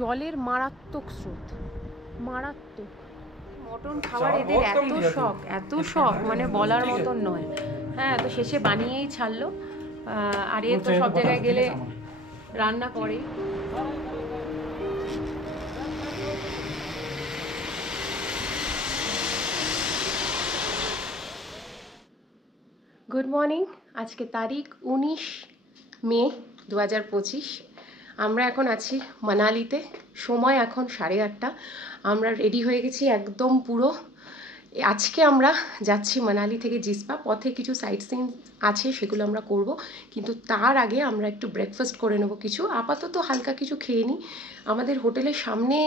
জলের মারাত্মক স্রোত, মারাত্মক। মটন খাবার এদের এত শখ মানে বলার মতন নয়। হ্যাঁ, তো শেষে বানিয়েই ছাড়লো। আর এর তো সব জায়গায় গেলে রান্না করে। Good morning. আজকে তারিখ 19 মে 2025। আমরা এখন আছি মানালিতে। সময় এখন 8:30। আমরা রেডি হয়ে গেছি একদম পুরো। আজকে আমরা যাচ্ছি মানালি থেকে জিসপা। পথে কিছু সাইট সিন আছে, সেগুলো আমরা করব, কিন্তু তার আগে আমরা একটু ব্রেকফাস্ট করে নেব কিছু। আপাতত হালকা কিছু খেয়ে নিই। আমাদের হোটেলের সামনে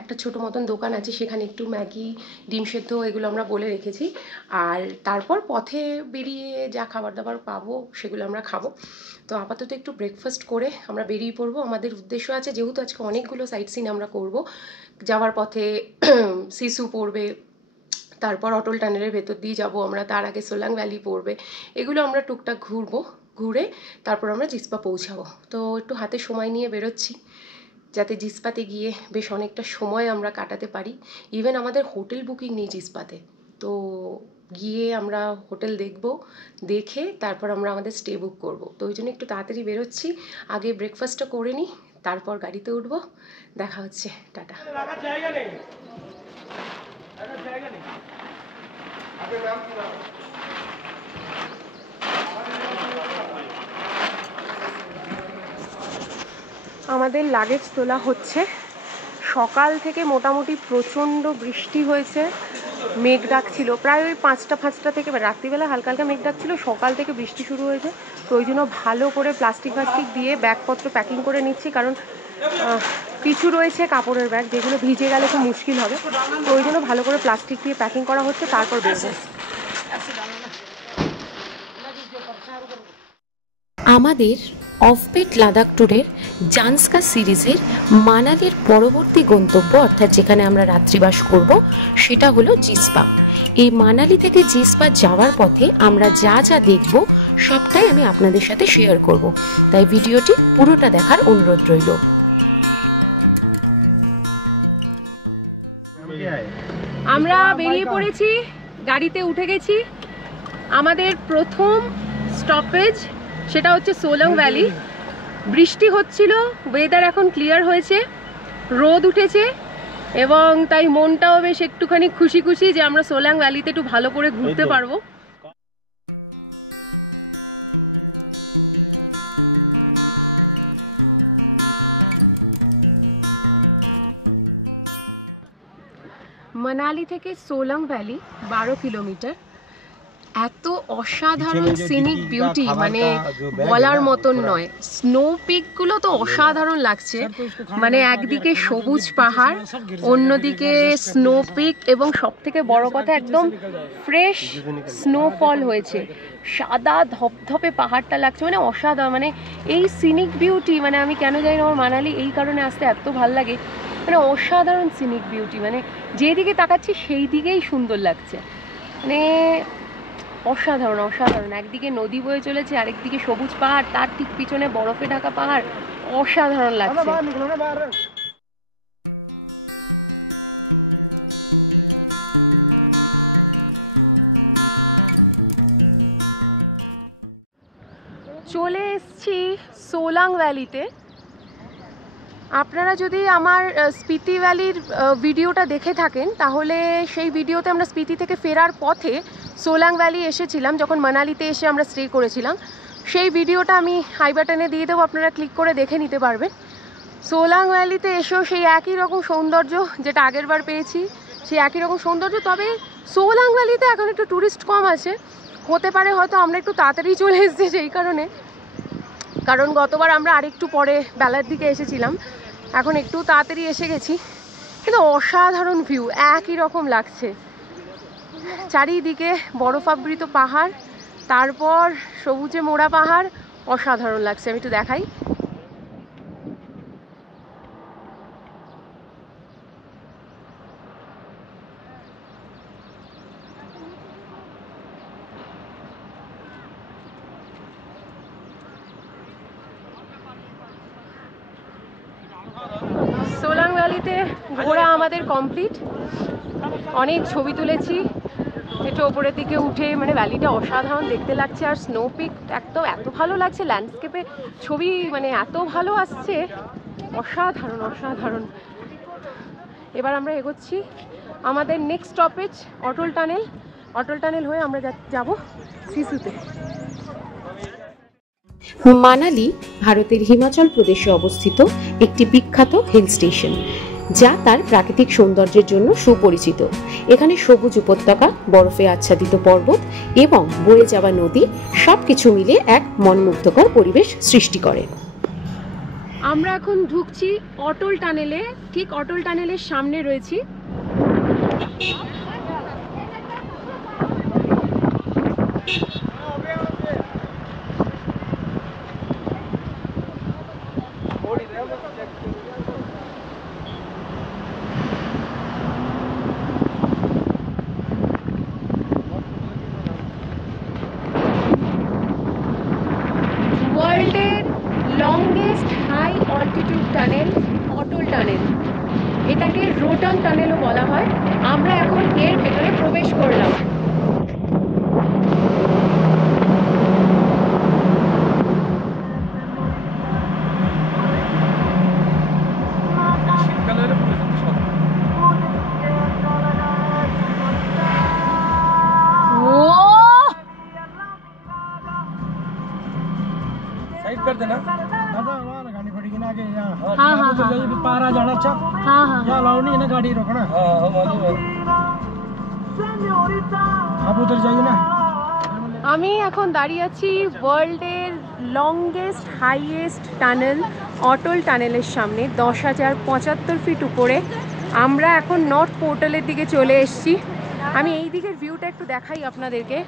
একটা ছোটো মতন দোকান আছে, সেখানে একটু ম্যাগি, ডিম সেদ্ধ এগুলো আমরা বলে রেখেছি। আর তারপর পথে বেরিয়ে যা খাবার দাবার পাবো সেগুলো আমরা খাবো। তো আপাতত একটু ব্রেকফাস্ট করে আমরা বেরিয়ে পড়বো। আমাদের উদ্দেশ্য আছে, যেহেতু আজকে অনেকগুলো সাইট সিন আমরা করব, যাওয়ার পথে সিসু পড়বে, তারপর অটল টানেলের ভেতর দিয়ে যাব আমরা, তার আগে সোলাং ভ্যালি পড়বে। এগুলো আমরা টুকটাক ঘুরবো, ঘুরে তারপর আমরা জিসপা পৌঁছাবো। তো একটু হাতে সময় নিয়ে বেরোচ্ছি, যাতে জিসপাতে গিয়ে বেশ অনেকটা সময় আমরা কাটাতে পারি। ইভেন আমাদের হোটেল বুকিং নেই জিসপাতে, তো গিয়ে আমরা হোটেল দেখব, দেখে তারপর আমরা আমাদের স্টে বুক করব। তো ওই জন্য একটু তাড়াতাড়ি বেরোচ্ছি। আগে ব্রেকফাস্টটা করে নিই, তারপর গাড়িতে উঠবো। দেখা হচ্ছে, টাটা। আমাদের লাগেজ তোলা হচ্ছে। সকাল থেকে মোটামুটি প্রচণ্ড বৃষ্টি হয়েছে, মেঘ ডাকছিল প্রায় ওই 5টা থেকে, রাত্রিবেলা হালকা হালকা মেঘ ডাকছিল, সকাল থেকে বৃষ্টি শুরু হয়েছে। তো ওই জন্য ভালো করে প্লাস্টিক দিয়ে ব্যাগপত্র প্যাকিং করে নিচ্ছি, কারণ কিছু রয়েছে কাপড়ের ব্যাগ, যেগুলো ভিজে গেলে খুব মুশকিল হবে। তো ওই জন্য ভালো করে প্লাস্টিক দিয়ে প্যাকিং করা হচ্ছে, তারপর বেরোবো। আমাদের অফবিট লাদাখ ট্যুরের জান্সকা সিরিজের মানালির পরবর্তী গন্তব্য, অর্থাৎ যেখানে আমরা রাত্রিবাস করব, সেটা হলো জিসপা। এই মানালি থেকে জিসপা যাওয়ার পথে আমরা যা যা দেখব সবটাই আমি আপনাদের সাথে শেয়ার করব, তাই ভিডিওটি পুরোটা দেখার অনুরোধ রইল। আমরা বেরিয়ে পড়েছি, গাড়িতে উঠে গেছি। আমাদের প্রথম স্টপেজ সেটা হচ্ছে সোলাং ভ্যালি। বৃষ্টি হচ্ছিল, ওয়েদার এখন ক্লিয়ার হয়েছে, রোদ উঠেছে, এবং তাই মনটাও বেশ একটুখানি খুশি খুশি যে আমরা সোলাং ভ্যালিতে একটু ভালো করে ঘুরতে পারবো। মানালি থেকে সোলাং ভ্যালি 12 কিলোমিটার। এত অসাধারণ সিনিক বিউটি, মানে বলার মতন নয়। স্নো পিকগুলো তো অসাধারণ লাগছে, মানে একদিকে সবুজ পাহাড়, অন্যদিকে স্নো পিক, এবং সব থেকে বড় কথা একদম ফ্রেশ স্নোফল হয়েছে, সাদা ধপধপে পাহাড়টা লাগছে, মানে অসাধারণ। মানে এই সিনিক বিউটি, মানে আমি কেন জানি না, আমার মানালি এই কারণে আসতে এত ভাল লাগে, মানে অসাধারণ সিনিক বিউটি, মানে যেদিকে তাকাচ্ছি সেই দিকেই সুন্দর লাগছে, মানে অসাধারণ অসাধারণ। একদিকে নদী বয়ে চলেছে, আরেকদিকে সবুজ পাহাড়, তার ঠিক পিছনে বরফে ঢাকা পাহাড়, অসাধারণ লাগছে। চলে এসছি সোলাং ভ্যালিতে। আপনারা যদি আমার স্পিতি ভ্যালির ভিডিওটা দেখে থাকেন, তাহলে সেই ভিডিওতে আমরা স্পিতি থেকে ফেরার পথে সোলাং ভ্যালি এসেছিলাম, যখন মানালিতে এসে আমরা স্টে করেছিলাম। সেই ভিডিওটা আমি আই বাটনে দিয়ে দেবো, আপনারা ক্লিক করে দেখে নিতে পারবেন। সোলাং ভ্যালিতে এসেও সেই একই রকম সৌন্দর্য যেটা আগের বার পেয়েছি, সেই একই রকম সৌন্দর্য। তবে সোলাং ভ্যালিতে এখন একটু ট্যুরিস্ট কম আছে, হতে পারে হয়তো আমরা একটু তাড়াতাড়ি চলে এসেছি সেই কারণে, কারণ গতবার আমরা আরেকটু পরে বেলার দিকে এসেছিলাম, এখন একটু তাড়াতাড়ি এসে গেছি। কিন্তু অসাধারণ ভিউ, একই রকম লাগছে, চারিদিকে বরফাবৃত পাহাড়, তারপর সবুজে মোড়া পাহাড়, অসাধারণ লাগছে। আমি একটু দেখাই। মানালিতে ঘোরা আমাদের কমপ্লিট। অনেক ছবি তুলেছি, একটু ওপরের দিকে উঠে, মানে ভ্যালিটা অসাধারণ দেখতে লাগছে। আর স্নো পিক একদম এত ভালো লাগছে, ল্যান্ডস্কেপে ছবি মানে এত ভালো আসছে, অসাধারণ অসাধারণ। এবার আমরা এগোচ্ছি আমাদের নেক্সট স্টপেজ অটল টানেল। অটল টানেল হয়ে আমরা যাব সিসুতে। মানালি ভারতের হিমাচল প্রদেশে অবস্থিত একটি বিখ্যাত হিল স্টেশন, যা তার প্রাকৃতিক সৌন্দর্যের জন্য সুপরিচিত। এখানে সবুজ উপত্যকা, বরফে আচ্ছাদিত পর্বত এবং বয়ে যাওয়া নদী সবকিছু মিলে এক মনমুগ্ধকর পরিবেশ সৃষ্টি করে। আমরা এখন ঢুকছি অটল টানেলে। ঠিক অটল টানেলের সামনে রয়েছি। ওয়ার্ল্ডের লংগেস্ট হাই অল্টিটিউড টানেল অটল টানেল, এটাকে রোটাং টানেলও বলা হয়। আমরা এখন এর ভেতরে প্রবেশ করলাম। कर देना दादा वहाँ लगानी पड़ेगी ना आगे यहाँ। हाँ हाँ हाँ जाइए पार आ जाना। अच्छा हाँ हाँ यहाँ अलाउ नहीं है ना गाड़ी रोकना। आप उधर जाइए ना। আমি এখন দাঁড়িয়ে আছি ওয়ার্ল্ডের লংগেস্ট হাইয়েস্ট টানেল অটল টানেলের সামনে, 10,075 ফিট উপরে। আমরা এখন নর্থ পোর্টালের দিকে চলে এসেছি। আমি এই দিকের ভিউটা একটু দেখাই আপনাদেরকে।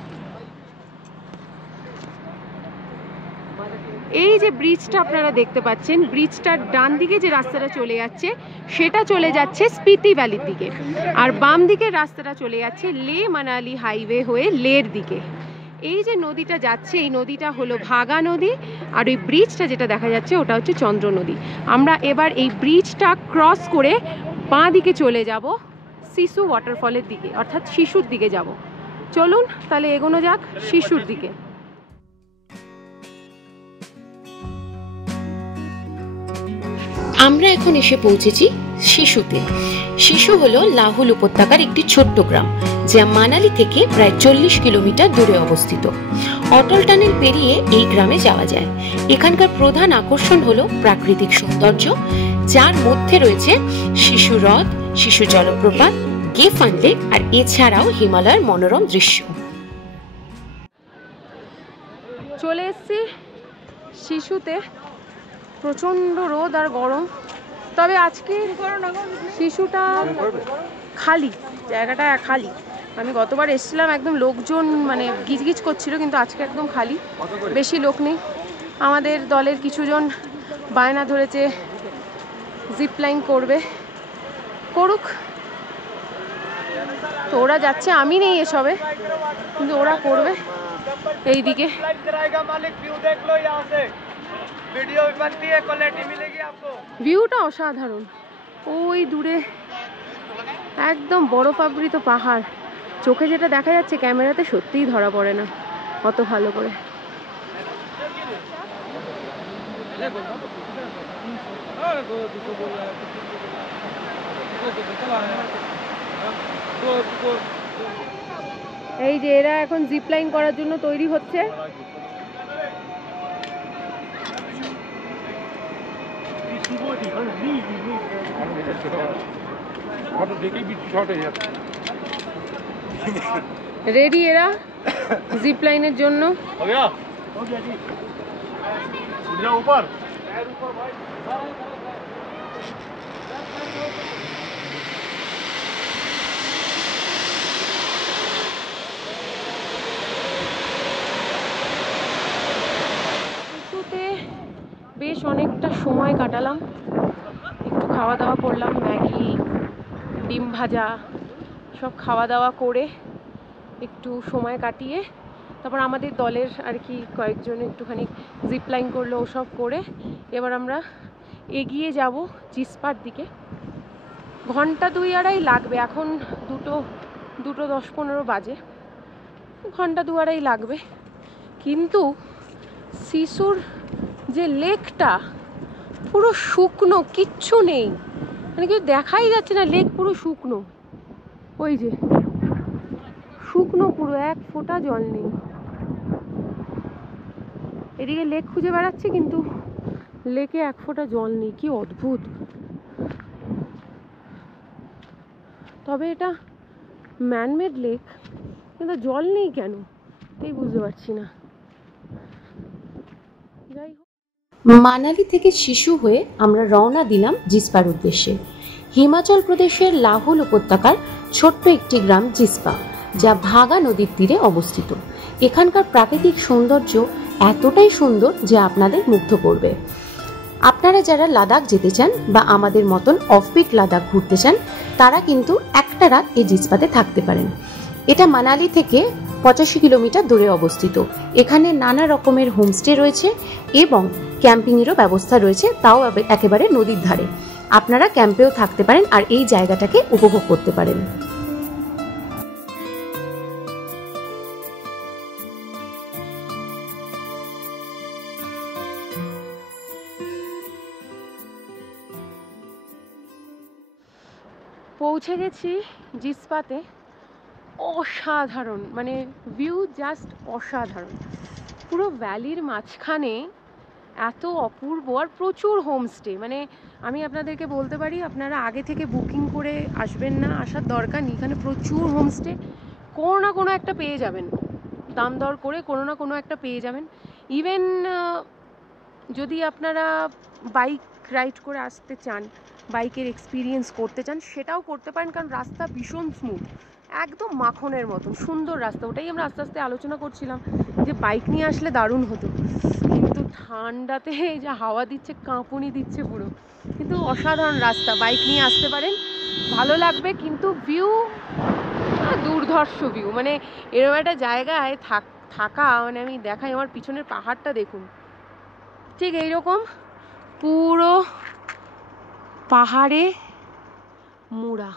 এই যে ব্রিজটা আপনারা দেখতে পাচ্ছেন, ব্রিজটার ডান দিকে যে রাস্তাটা চলে যাচ্ছে সেটা চলে যাচ্ছে স্পিতি ভ্যালির দিকে, আর বাম দিকের রাস্তাটা চলে যাচ্ছে লে মানালি হাইওয়ে হয়ে লের দিকে। এই যে নদীটা যাচ্ছে, এই নদীটা হলো ভাগা নদী, আর ওই ব্রিজটা যেটা দেখা যাচ্ছে ওটা হচ্ছে চন্দ্র নদী। আমরা এবার এই ব্রিজটা ক্রস করে বাঁ দিকে চলে যাব শিশু ওয়াটারফলের দিকে, অর্থাৎ শিশুর দিকে যাব। চলুন তাহলে এগোনো যাক শিশুর দিকে। আমরা এখন এসে পৌঁছেছি শিশুতে। শিশু হলো লাহুল উপত্যকার একটি ছোট্ট গ্রাম, যা মানালি থেকে প্রায় 40 কিলোমিটার দূরে অবস্থিত। অটল টানেল পেরিয়ে এই গ্রামে যাওয়া যায়। এখানকার প্রধান আকর্ষণ হলো প্রাকৃতিক সৌন্দর্য, যার মধ্যে রয়েছে শিশু হ্রদ, শিশু জলপ্রপাত, গেফান লেক, আর এছাড়াও হিমালয়ের মনোরম দৃশ্য। চলে এসেছি শিশুতে। প্রচণ্ড রোদ আর গরম, তবে আজকে শিশুটা খালি, জায়গাটা খালি। আমি গতবার এসেছিলাম একদম লোকজন মানে গিজগিজ করছিল, কিন্তু আজকে একদম খালি, বেশি লোক নেই। আমাদের দলের কিছুজন বায়না ধরেছে জিপ লাইন করবে, করুক। তো ওরা যাচ্ছে, আমি নেই এসবে, কিন্তু ওরা করবে। এই দিকে ভিউটা অসাধারণ। ওই দূরে একদম বরফাবৃত পাহাড়, চোখে যেটা দেখা যাচ্ছে ক্যামেরাতে সত্যিই ধরা পড়ে না কত ভালো করে। এই যে এরা এখন জিপ লাইন করার জন্য তৈরি হচ্ছে। রেডি এরা জিপ লাইনের জন্য। বেশ অনেকটা সময় কাটালাম, একটু খাওয়া দাওয়া করলাম, ম্যাগি, ডিম ভাজা সব খাওয়া দাওয়া করে একটু সময় কাটিয়ে তারপর আমাদের দলের আর কি কয়েকজন একটুখানি জিপ লাইন করলো, ওসব করে এবার আমরা এগিয়ে যাব জিসপার দিকে। ঘন্টা 2-2.5 লাগবে। এখন 2:10-15 বাজে, ঘন্টা 2-2.5 লাগবে। কিন্তু সিসুর যে লেকটা পুরো শুকনো, কিচ্ছু নেই, মানে কিছু দেখাই যাচ্ছে না, লেক পুরো শুকনো। ওই যে শুকনো পুরো, এক ফোঁটা জল নেই। এদিকে লেক খুঁজে বেড়াচ্ছে কিন্তু লেকে এক ফোঁটা জল নেই, কি অদ্ভুত। তবে এটা ম্যানমেড লেক, কিন্তু জল নেই কেন এই বুঝতে পারছি না। যাই হোক, মানালি থেকে শিশু হয়ে আমরা রওনা দিলাম জিসপার উদ্দেশ্যে। হিমাচল প্রদেশের লাহুল উপত্যকার ছোট্ট একটি গ্রাম জিসপা, যা ভাগা নদীর তীরে অবস্থিত। এখানকার প্রাকৃতিক সৌন্দর্য এতটাই সুন্দর যে আপনাদের মুগ্ধ করবে। আপনারা যারা লাদাখ যেতে চান বা আমাদের মতন অফবিট লাদাখ ঘুরতে চান, তারা কিন্তু একটা রাত এই জিসপাতে থাকতে পারেন। এটা মানালি থেকে 85 কিলোমিটার দূরে অবস্থিত। এখানে নানা রকমের হোমস্টে রয়েছে এবং ক্যাম্পিংয়েরও ব্যবস্থা রয়েছে, তাও একেবারে নদীর ধারে। আপনারা ক্যাম্পেও থাকতে পারেন আর এই জায়গাটাকে উপভোগ করতে পারেন। পৌঁছে গেছি জিসপাতে। অসাধারণ, মানে ভিউ জাস্ট অসাধারণ। পুরো ভ্যালির মাঝখানে এত অপূর্ব, আর প্রচুর হোমস্টে। মানে আমি আপনাদেরকে বলতে পারি, আপনারা আগে থেকে বুকিং করে আসবেন না, আসার দরকার নেই। এখানে প্রচুর হোমস্টে, কোনো না কোনো একটা পেয়ে যাবেন, দাম দর করে কোনো না কোনো একটা পেয়ে যাবেন। ইভেন যদি আপনারা বাইক রাইড করে আসতে চান, বাইকের এক্সপিরিয়েন্স করতে চান, সেটাও করতে পারেন, কারণ রাস্তা ভীষণ স্মুথ, একদম মাখনের মতন সুন্দর রাস্তা। ওটাই আমরা আস্তে আস্তে আলোচনা করছিলাম যে বাইক নিয়ে আসলে দারুণ হতো, কিন্তু ঠান্ডাতে যা হাওয়া দিচ্ছে, কাঁপুনি দিচ্ছে পুরো। কিন্তু অসাধারণ রাস্তা, বাইক নিয়ে আসতে পারেন, ভালো লাগবে। কিন্তু ভিউ দুর্ধর্ষ ভিউ, মানে এরকম একটা জায়গায় থাকা, মানে আমি দেখাই, আমার পিছনের পাহাড়টা দেখুন, ঠিক এইরকম পুরো পাহাড়ে মোড়া,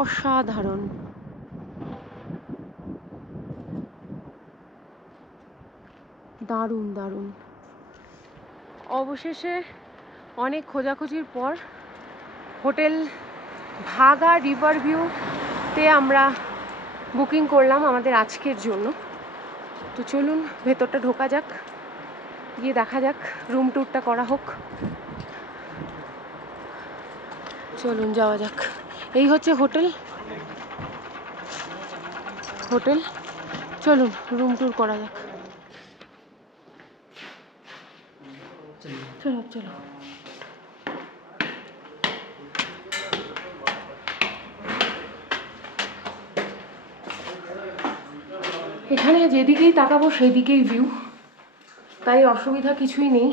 অসাধারণ। দারুণ দারুণ। অবশেষে অনেক খোঁজাখুঁজির পর হোটেল ভাগা রিভার ভিউতে আমরা বুকিং করলাম আমাদের আজকের জন্য। তো চলুন ভেতরটা ঢোকা যাক, গিয়ে দেখা যাক, রুম ট্যুরটা করা হোক। চলুন যাওয়া যাক। এই হচ্ছে হোটেল, চলুন রুম ট্যুর করা যাক। চলো চলো। এখানে যেদিকেই তাকাবো সেদিকেই ভিউ, তাই অসুবিধা কিছুই নেই।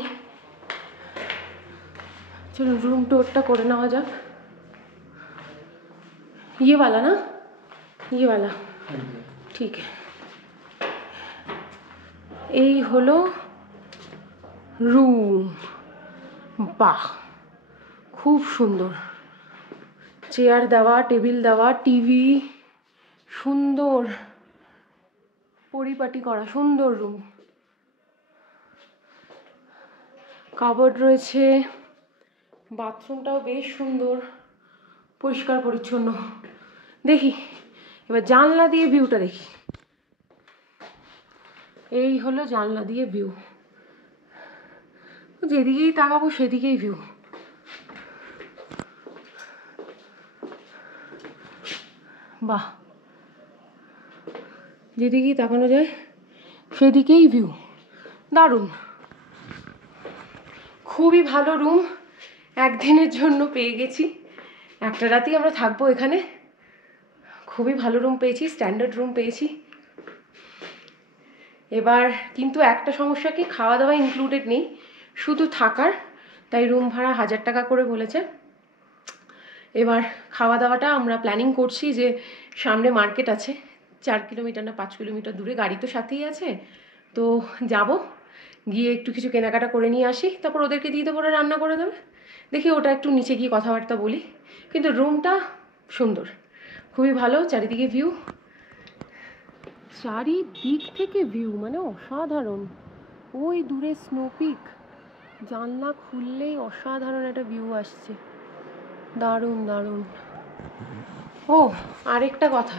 চলুন রুম ট্যুরটা করে নেওয়া যাক। ये वाला ना, ये वाला, ঠিক। এই হলো রুম। বাহ, খুব সুন্দর, চেয়ার দেওয়া, টেবিল দেওয়া, টিভি, সুন্দর পরিপাটি করা, সুন্দর রুম। কাবোর্ড রয়েছে, বাথরুমটাও বেশ সুন্দর, পরিষ্কার পরিচ্ছন্ন। দেখি এবার জানলা দিয়ে ভিউটা দেখি। এই হলো জানলা দিয়ে ভিউ, যেদিকেই তাকাবো সেদিকেই ভিউ। বাহ, যেদিকেই তাকানো যায় সেদিকেই ভিউ, দারুণ। খুবই ভালো রুম, একদিনের জন্য পেয়ে গেছি, একটা রাতেই আমরা থাকবো এখানে। খুবই ভালো রুম পেয়েছি, স্ট্যান্ডার্ড রুম পেয়েছি। এবার কিন্তু একটা সমস্যা কি, খাওয়া দাওয়া ইনক্লুডেড নেই, শুধু থাকার, তাই রুম ভাড়া 1000 টাকা করে বলেছে। এবার খাওয়া দাওয়াটা আমরা প্ল্যানিং করছি যে সামনে মার্কেট আছে 4 কিলোমিটার না 5 কিলোমিটার দূরে, গাড়ি তো সাথেই আছে, তো যাব, গিয়ে একটু কিছু কেনাকাটা করে নিয়ে আসি, তারপর ওদেরকে দিয়ে দেবো, ওরা রান্না করে দেবে। দেখি ওটা একটু নিচে গিয়ে কথাবার্তা বলি। কিন্তু রুমটা সুন্দর, খুবই ভালো। চারিদিকে ভিউ, চারিদিক থেকে ভিউ মানে অসাধারণ। ওই দূরে স্নোপিক, জানলা খুললেই অসাধারণ একটা ভিউ আসছে, দারুণ দারুণ। ও আরেকটা কথা,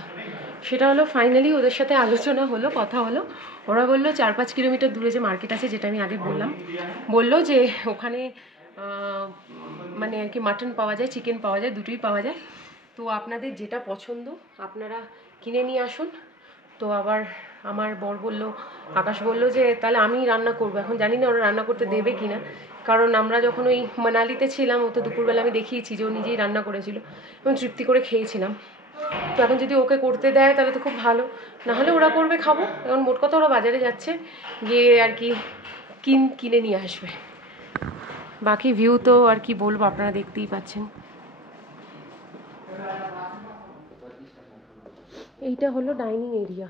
সেটা হলো ফাইনালি ওদের সাথে আলোচনা হলো, কথা হলো। ওরা বললো 4-5 কিলোমিটার দূরে যে মার্কেট আছে, যেটা আমি আগে বললাম, বললো যে ওখানে মানে আর কি মাটন পাওয়া যায়, চিকেন পাওয়া যায়, দুটোই পাওয়া যায়। তো আপনাদের যেটা পছন্দ আপনারা কিনে নিয়ে আসুন। তো আবার আমার বর বললো, আকাশ বললো যে তাহলে আমি রান্না করবো। এখন জানি না ওরা রান্না করতে দেবে কিনা, কারণ আমরা যখন ওই মানালিতে ছিলাম, ও তো দুপুরবেলা আমি দেখিয়েছি যে ও নিজেই রান্না করেছিল এবং তৃপ্তি করে খেয়েছিলাম। তো এখন যদি ওকে করতে দেয় তাহলে তো খুব ভালো, নাহলে ওরা করবে, খাবো। এখন মোট কথা ওরা বাজারে যাচ্ছে, গিয়ে আর কি কিনে নিয়ে আসবে। বাকি ভিউ তো আর কি বলবো, আপনারা দেখতেই পাচ্ছেন। এইটা হলো ডাইনিং এরিয়া।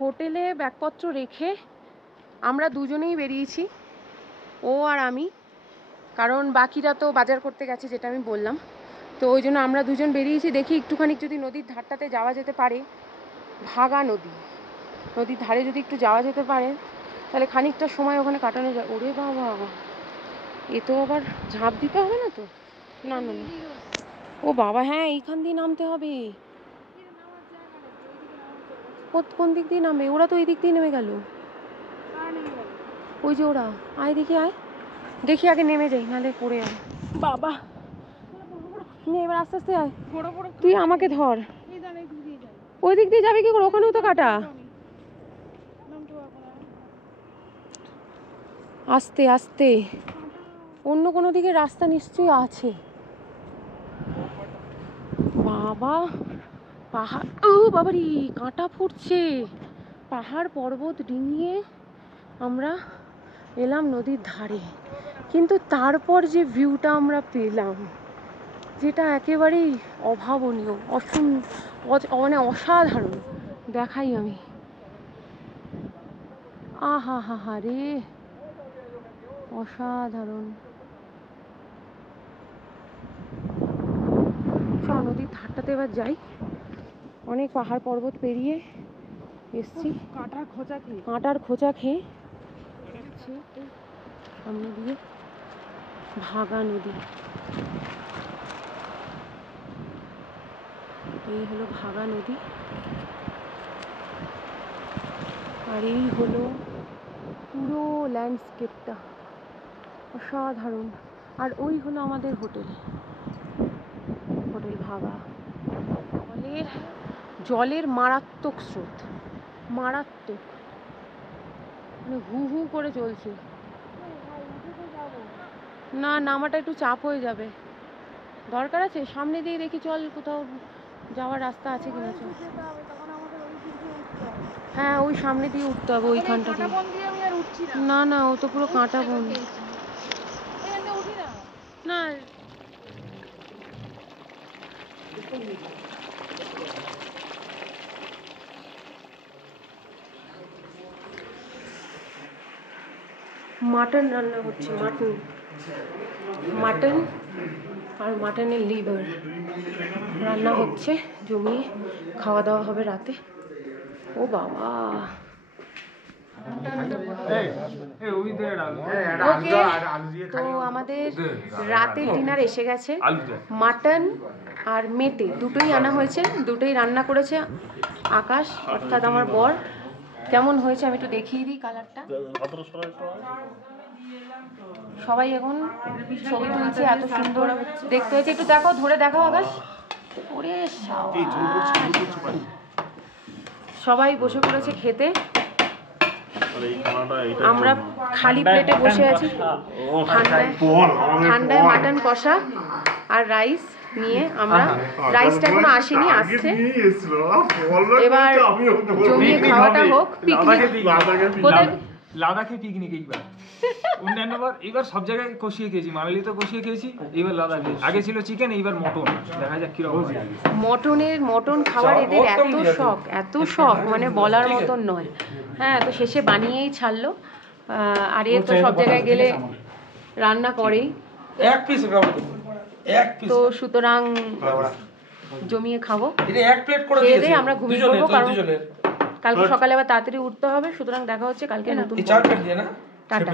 হোটেলে ব্যাগপত্র রেখে আমরা দুজনেই বেরিয়েছি, ও আর আমি, কারণ বাকিরা তো বাজার করতে গেছে, যেটা আমি বললাম। তো ওই জন্য আমরা দুজন বেরিয়েছি। দেখি একটুখানি যদি নদীর ধারটাতে যাওয়া যেতে পারে, ভাগা নদীর ধারে যদি একটু যাওয়া যেতে পারে, তাহলে খানিকটা সময় ওখানে কাটানো যায়। ওরে বাবা, এ তো আবার ঝাঁপ দিতে হবে না তো? না না না, ও বাবা, হ্যাঁ এইখান দিয়ে নামতে হবে। কোন দিক দিয়ে নামবে? ওরা তো এই দিক দিয়ে নেমে গেল। ওই যে ওরা, আয় দেখি, আয় দেখি, আগে নেমে যাই, নাহলে পড়ে আয়। বাবা নে, এবার আস্তে আস্তে আয়। তুই আমাকে ধর। ওই দিক দিয়ে যাবে কি করে? ওখানেও তো কাটা। আস্তে আস্তে, অন্য কোনো দিকে রাস্তা নিশ্চয়ই আছে। বাবা, পাহাড়, ও বাবারি, কাঁটা ফুটছে। পাহাড় পর্বত ডিঙিয়ে আমরা এলাম নদীর ধারে, কিন্তু তারপর যে ভিউটা আমরা পেলাম, যেটা একেবারেই অভাবনীয়, মানে অসাধারণ। দেখাই আমি, আহা হা হা রে, অসাধারণ। চল নদীর ধারটাতে এবার যাই। অনেক পাহাড় পর্বত পেরিয়ে এসছি, কাঁটার খোঁচা খেয়ে সামনে দিয়ে ভাগা নদী। এই হলো ভাগা নদী, আর এই হলো পুরো ল্যান্ডস্কেপটা, অসাধারণ। আর ওই হলো আমাদের হোটেল ভাগা। জলের মারাত্মক স্রোত, মারাত্মক, মানে হু হু করে চলছে। না, নামাটা একটু চাপ হয়ে যাবে। দরকার আছে সামনে দিয়ে দেখি, চল কোথাও যাওয়ার রাস্তা আছে কিনা। চল, হ্যাঁ ওই সামনে দিয়ে উঠতে হবে, ওইখানটা দিয়ে। না না, ও তো পুরো কাঁটা বন। না, মাটন রান্না হচ্ছে, মাটন আর মাটনের লিভার রান্না হচ্ছে, জমিয়ে খাওয়া দাওয়া হবে রাতে। ও বাবা, তো আমাদের রাতের ডিনার এসে গেছে। মাটন আর মেটে দুটোই আনা হয়েছে, দুটোই রান্না করেছে আকাশ, অর্থাৎ আমার বর। কেমন হয়েছে আমি একটু দেখিয়ে দিই কালারটা। সবাই এখন ছবি তুলছে, এত সুন্দর দেখতে হয়েছে। একটু দেখো, ধরে দেখো আকাশ। ওরে সবাই বসে পড়েছে খেতে, আমরা খালি প্লেটে বসে আছি। ঠান্ডায় মাটন কষা আর রাইস নিয়ে আমরা, রাইসটা এখনো আসেনি, আসছে। এবার জমিয়ে খাওয়াটা হোক। পিকনিক, লাদাখে পিকনিক এইবার। অন্যান্য বার এবার সব জায়গায় কষিয়ে খেয়েছি, মানালিতে কষিয়ে খেয়েছি, এবার লাদাখে আগে ছিল চিকেন, এইবার মটন, দেখা যাক কিরকম হয়। মটন খাওয়ার এদের এত শখ মানে বলার মতন নয়। হ্যাঁ, তো শেষে বানিয়েই ছাড়লো। আর এ তো সব জায়গায় গেলে রান্না করেই, এক পিস তো সুতরাং জমিয়ে খাবো। এক প্লেট করে খেয়ে দিয়েছে দিয়ে আমরা ঘুমিয়ে পড়বো, কারণ কালকে সকালে আবার তাড়াতাড়ি উঠতে হবে। সুতরাং দেখা হচ্ছে কালকে নতুন। চার প্লেট দিয়ে না টাটা।